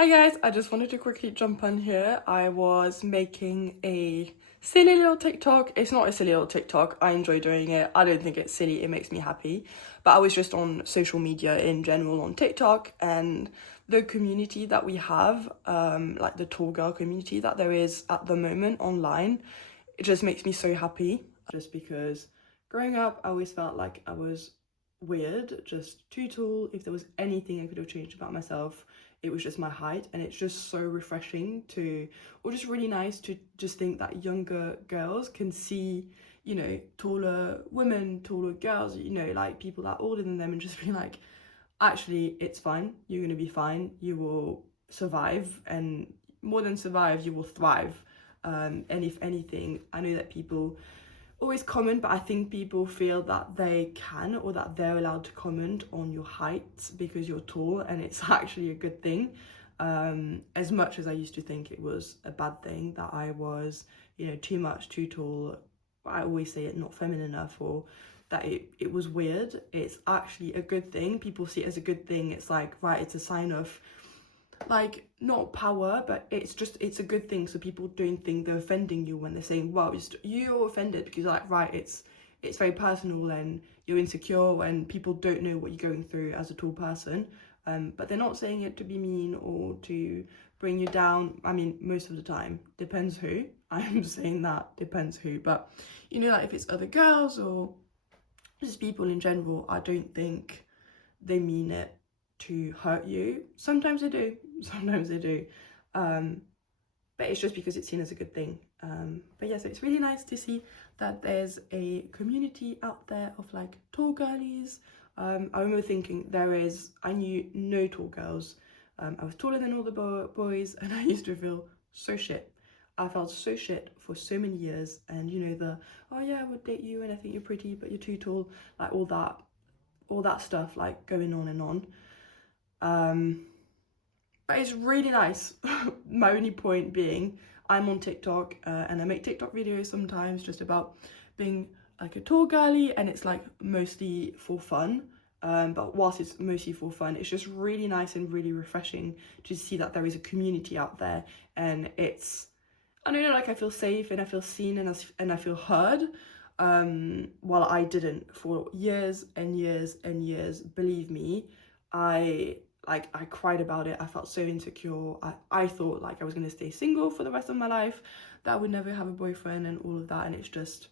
Hi guys, I just wanted to quickly jump on here. I was making a silly little TikTok. It's not a silly little TikTok. I enjoy doing it. I don't think it's silly. It makes me happy. But I was just on social media in general on TikTok, and the community that we have, like the tall girl community that there is at the moment online, it just makes me so happy. Just because growing up, I always felt like I was weird, just too tall. If there was anything I could have changed about myself, it was just my height. And it's just so refreshing to, or just really nice to just think that younger girls can see, you know, taller women, taller girls, you know, like people that are older than them, and just be like, actually, it's fine. You're gonna be fine. You will survive, and more than survive, you will thrive. And if anything, I know that people always comment, but I think people feel that they can, or that they're allowed to comment on your height because you're tall, and it's actually a good thing. As much as I used to think it was a bad thing that I was, you know, too much, too tall, I always say it not feminine enough, or that it was weird. It's actually a good thing. People see it as a good thing. It's like, right, it's a sign of, like, not power, but it's a good thing. So people don't think they're offending you when they're saying, wow, you're offended, because like, right, it's very personal and you're insecure and people don't know what you're going through as a tall person. But they're not saying it to be mean or to bring you down. I mean, most of the time, depends who. I'm saying that depends who, but you know, like if it's other girls or just people in general, I don't think they mean it to hurt you. Sometimes they do, sometimes they do. But it's just because it's seen as a good thing. But yeah, so it's really nice to see that there's a community out there of like tall girlies. I remember thinking I knew no tall girls. I was taller than all the boys, and I used to feel so shit. I felt so shit for so many years, and you know, oh yeah, I would date you and I think you're pretty but you're too tall, like all that stuff, like going on and on. But it's really nice. My only point being, I'm on TikTok and I make TikTok videos sometimes just about being like a tall girly, and it's like mostly for fun. But whilst it's mostly for fun, it's just really nice and really refreshing to see that there is a community out there, and I don't know, like I feel safe and I feel seen and I feel heard. While I didn't for years and years and years, believe me, I I cried about it. I felt so insecure. I thought like I was gonna stay single for the rest of my life, that I would never have a boyfriend and all of that, and it's just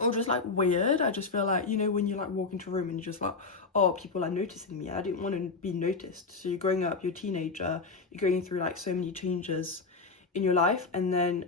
or just like weird. I just feel like, you know, when you like walk into a room and you're just like, oh, people are noticing me. I didn't want to be noticed. So you're growing up, you're a teenager, you're going through like so many changes in your life, and then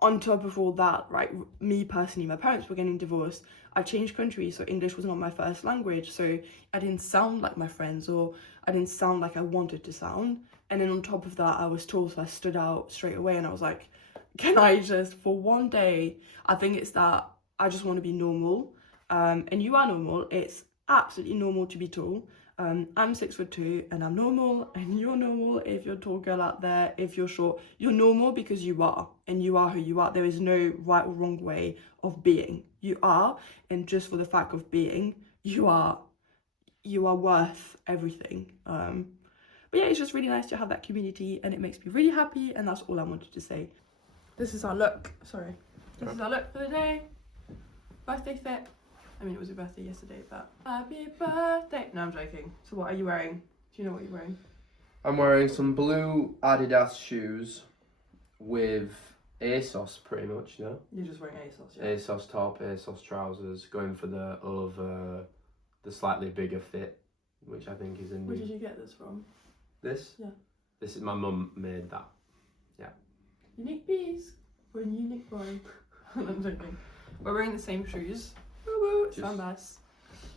on top of all that, right, me personally, my parents were getting divorced. I changed countries, so English was not my first language, so I didn't sound like my friends, or I didn't sound like I wanted to sound. And then on top of that, I was tall, so I stood out straight away, and I was like, can I just, for one day, I think it's that I just want to be normal. And you are normal. It's absolutely normal to be tall. I'm 6'2" and I'm normal, and you're normal if you're a tall girl out there. If you're short, you're normal because you are, and you are who you are. There is no right or wrong way of being. You are, and just for the fact of being, you are worth everything. But yeah, it's just really nice to have that community, and it makes me really happy, and that's all I wanted to say. This is our look. Sorry. This is our look for the day. Birthday fit. I mean, it was your birthday yesterday, but happy birthday. No, I'm joking. So what are you wearing? Do you know what you're wearing? I'm wearing some blue Adidas shoes with ASOS, pretty much, you know? You're just wearing ASOS, yeah? ASOS top, ASOS trousers, going for the slightly bigger fit, which I think is a new... Where did you get this from? This? Yeah. This is, my mum made that, yeah. Unique piece for a unique boy. I'm joking. We're wearing the same shoes. Woo woo, Sambas.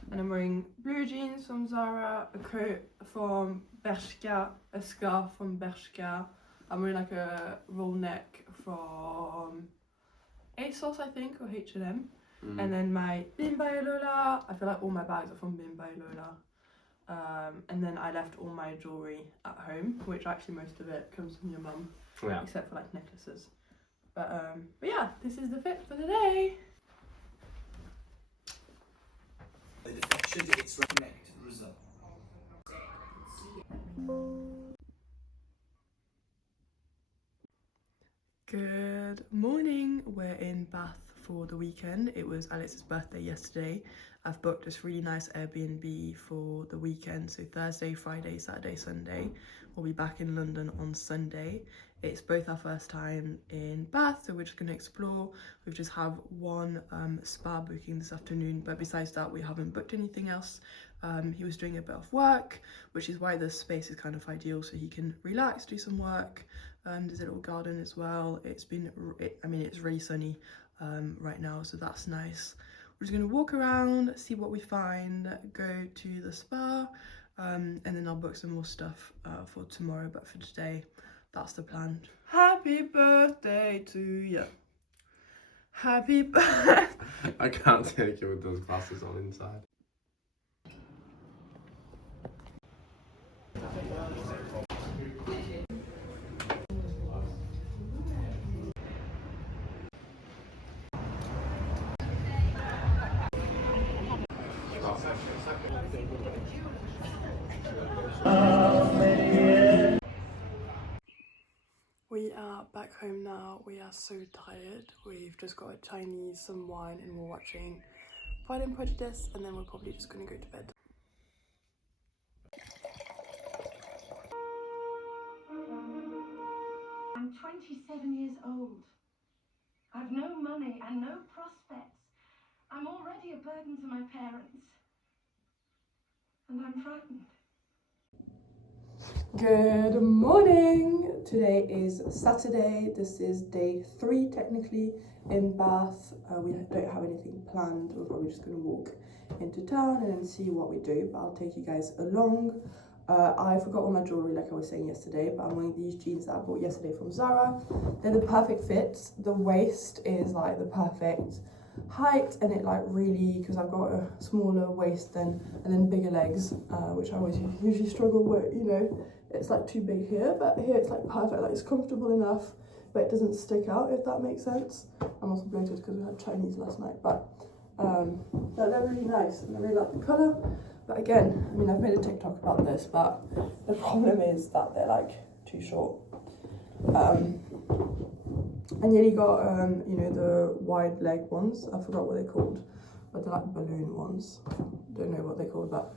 And I'm wearing blue jeans from Zara, a coat from Bershka, a scarf from Bershka. I'm wearing like a roll neck from ASOS, I think, or H&M. And then my Bimba Lola, I feel like all my bags are from Bimba Lola. And then I left all my jewellery at home, which actually most of it comes from your mum, yeah. Except for like necklaces. But yeah, this is the fit for the day. Should its negative result. Good morning. We're in Bath for the weekend. It was Alex's birthday yesterday. I've booked this really nice Airbnb for the weekend, so Thursday, Friday, Saturday, Sunday. We'll be back in London on Sunday. It's both our first time in Bath, so we're just going to explore. We've just have one spa booking this afternoon, but besides that we haven't booked anything else. He was doing a bit of work, which is why the space is kind of ideal, so he can relax, do some work. There's a little garden as well. It's really sunny right now, so that's nice. We're just gonna walk around, see what we find, go to the spa, and then I'll book some more stuff for tomorrow, but for today, that's the plan. Happy birthday to you. Happy birthday. I can't take it with those glasses on inside. We are back home now. We are so tired. We've just got a Chinese, some wine, and we're watching Pride and Prejudice, and then we're probably just gonna go to bed. I'm 27 years old. I've no money and no prospects. I'm already a burden to my parents. And I'm frightened. Good morning. Today is Saturday. This is day 3 technically in Bath. We don't have anything planned. We're probably just going to walk into town and then see what we do, but I'll take you guys along. I forgot all my jewellery like I was saying yesterday, but I'm wearing these jeans that I bought yesterday from Zara. They're the perfect fit. The waist is like the perfect height, and it like really, because I've got a smaller waist and then bigger legs, which I always usually struggle with, you know. It's like too big here, but here it's like perfect, like it's comfortable enough, but it doesn't stick out, if that makes sense. I'm also bloated because we had Chinese last night, but they're really nice, and I really like the colour. But again, I mean, I've made a TikTok about this, but the problem is that they're like too short. I nearly got, you know, the wide leg ones. I forgot what they're called, but they're like balloon ones. Don't know what they're called, but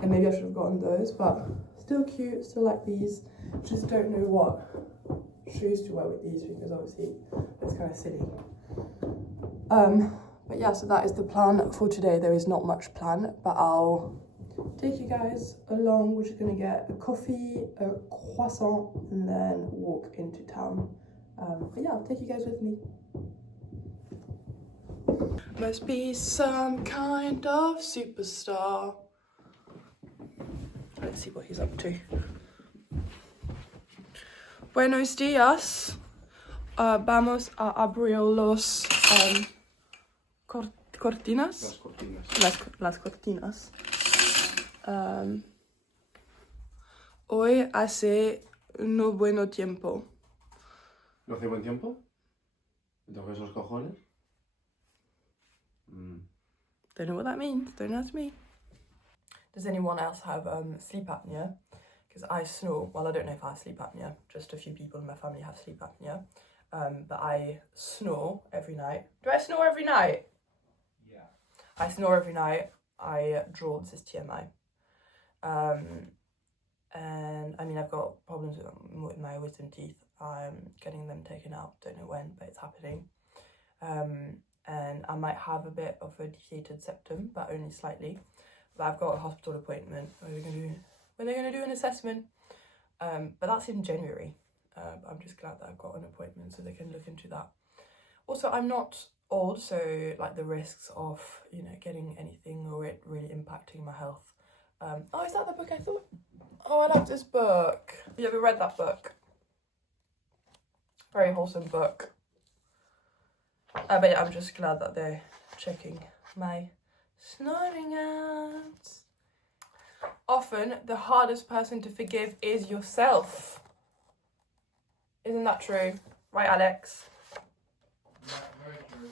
and maybe I should have gotten those. But still cute, still like these. Just don't know what shoes to wear with these because obviously it's kind of silly. But yeah, so that is the plan for today. There is not much plan, but I'll take you guys along. We're just gonna get a coffee, a croissant, and then walk into town. But yeah, I'll take you guys with me. Must be some kind of superstar. Let's see what he's up to. Buenos días. Vamos a abrir los cortinas. Las cortinas. Hoy hace no bueno tiempo. ¿No hace buen tiempo? ¿Entonces esos cojones? Don't know what that means. Don't ask me. Does anyone else have sleep apnea? Because I snore. Well, I don't know if I have sleep apnea. Just a few people in my family have sleep apnea. But I snore every night. Do I snore every night? Yeah. I snore every night. I draw. This is TMI. And I mean, I've got problems with my wisdom teeth. I'm getting them taken out. Don't know when, but it's happening. And I might have a bit of a deflated septum, but only slightly. But I've got a hospital appointment where they're gonna do an assessment. But that's in January. I'm just glad that I've got an appointment so they can look into that. Also, I'm not old, so like the risks of, you know, getting anything or it really impacting my health. Oh, is that the book I thought? Oh, I love this book. Have you ever read that book? Very wholesome book. But yeah, I'm just glad that they're checking my snoring out. Often, the hardest person to forgive is yourself. Isn't that true? Right, Alex? Yeah, very true.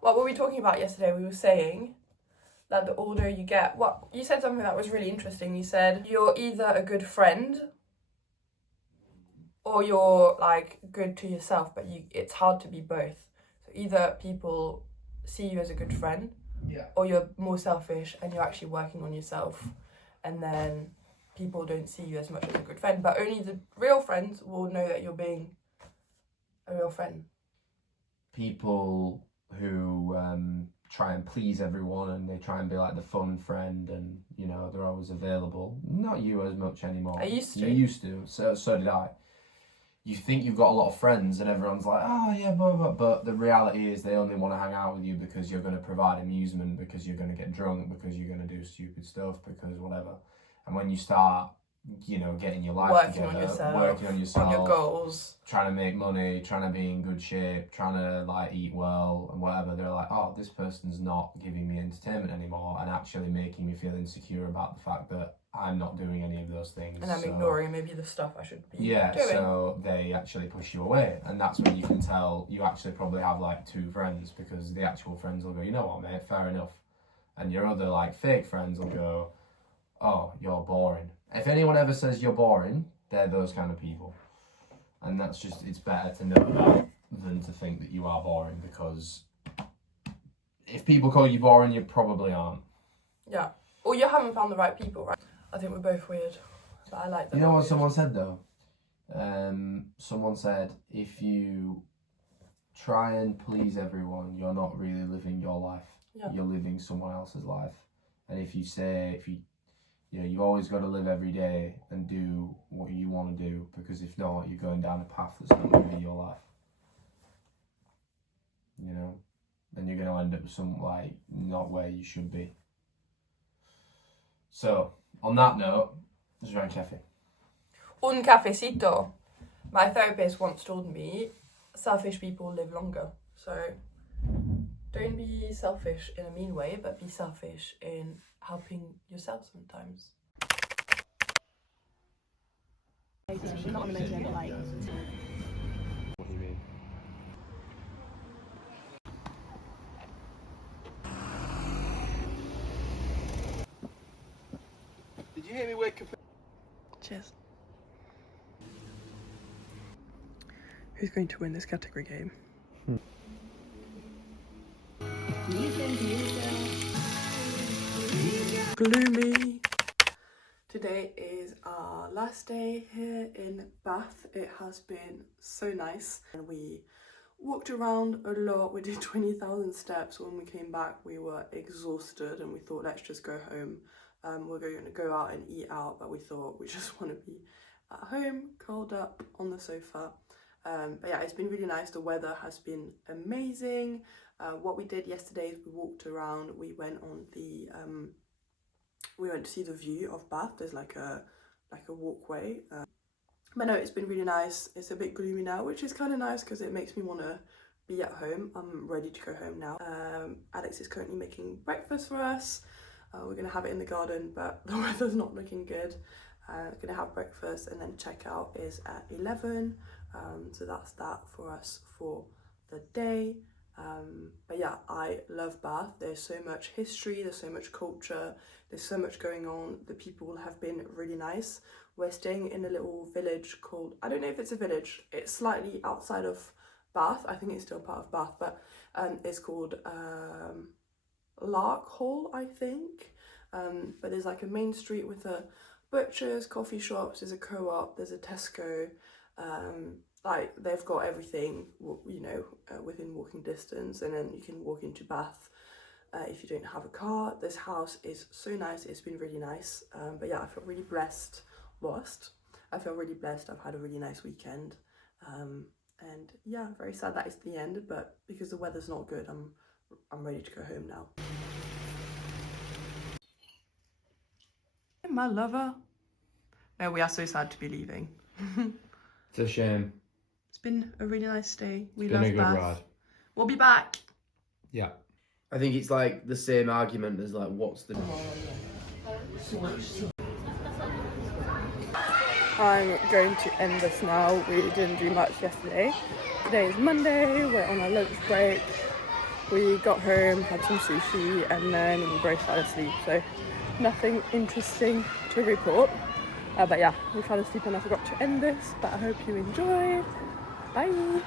What were we talking about yesterday? We were saying that the older you get... What? You said something that was really interesting. You said you're either a good friend or you're like good to yourself, but it's hard to be both. So either people see you as a good friend, Yeah. or you're more selfish and you're actually working on yourself, and then people don't see you as much as a good friend. But only the real friends will know that you're being a real friend. People who try and please everyone and they try and be like the fun friend, and you know they're always available. Not you as much anymore. I used to. You used to. So did I. You think you've got a lot of friends and everyone's like, oh yeah, blah, blah, but the reality is they only want to hang out with you because you're going to provide amusement, because you're going to get drunk, because you're going to do stupid stuff, because whatever. And when you start, you know, getting your life Working together, on yourself, on your goals, trying to make money, trying to be in good shape, trying to like eat well and whatever, they're like, oh, this person's not giving me entertainment anymore and actually making me feel insecure about the fact that I'm not doing any of those things. and I'm ignoring maybe the stuff I should be doing. So they actually push you away, and that's when you can tell you actually probably have like two friends, because the actual friends will go, you know what, mate, fair enough, and your other like fake friends will go, oh, you're boring. If anyone ever says you're boring, they're those kind of people, and that's just, it's better to know that than to think that you are boring, because if people call you boring, you probably aren't. Yeah, or you haven't found the right people, right? I think we're both weird, but I like that. You know what someone said though? Someone said, if you try and please everyone, you're not really living your life. Yeah. You're living someone else's life. And if you you always got to live every day and do what you want to do, because if not, you're going down a path that's not really your life. You know? Then you're going to end up not where you should be. So, on that note, let's drink coffee. Un cafecito. My therapist once told me selfish people live longer. So don't be selfish in a mean way, but be selfish in helping yourself sometimes. Not on the motor, but like. What do you mean? Did you hear me wake up? Cheers. Who's going to win this category game? Gloomy. Today is our last day here in Bath. It has been so nice, and we walked around a lot. We did 20,000 steps. When we came back, we were exhausted and we thought, let's just go home. We're going to go out and eat out, but we thought we just want to be at home, curled up on the sofa. But yeah, it's been really nice. The weather has been amazing. What we did yesterday is we walked around. We went on the we went to see the view of Bath. There's like a walkway. But no, it's been really nice. It's a bit gloomy now, which is kind of nice because it makes me want to be at home. I'm ready to go home now. Alex is currently making breakfast for us. We're going to have it in the garden, but the weather's not looking good. Going to have breakfast, and then checkout is at 11. So that's that for us for the day. But yeah, I love Bath. There's so much history, there's so much culture, there's so much going on. The people have been really nice. We're staying in a little village called, I don't know if it's a village, it's slightly outside of Bath. I think it's still part of Bath, but it's called Lark Hall, I think. But there's like a main street with a butchers, coffee shops, there's a co-op, there's a Tesco. Like they've got everything, you know, within walking distance, and then you can walk into Bath if you don't have a car. This house is so nice. It's been really nice. But yeah, I feel really blessed. I feel really blessed. I've had a really nice weekend. And yeah, very sad that it's the end, but because the weather's not good, I'm ready to go home now. My lover. No, we are so sad to be leaving. It's a shame. It's been a really nice day. We It's love been a good Bath. ride. We'll be back. Yeah. I think it's like the same argument as like, what's the... I'm going to end this now. We didn't do much yesterday. Today is Monday, we're on our lunch break. We got home, had some sushi, and then we both fell asleep, so nothing interesting to report. But yeah, we fell asleep and I forgot to end this, but I hope you enjoyed. Bye!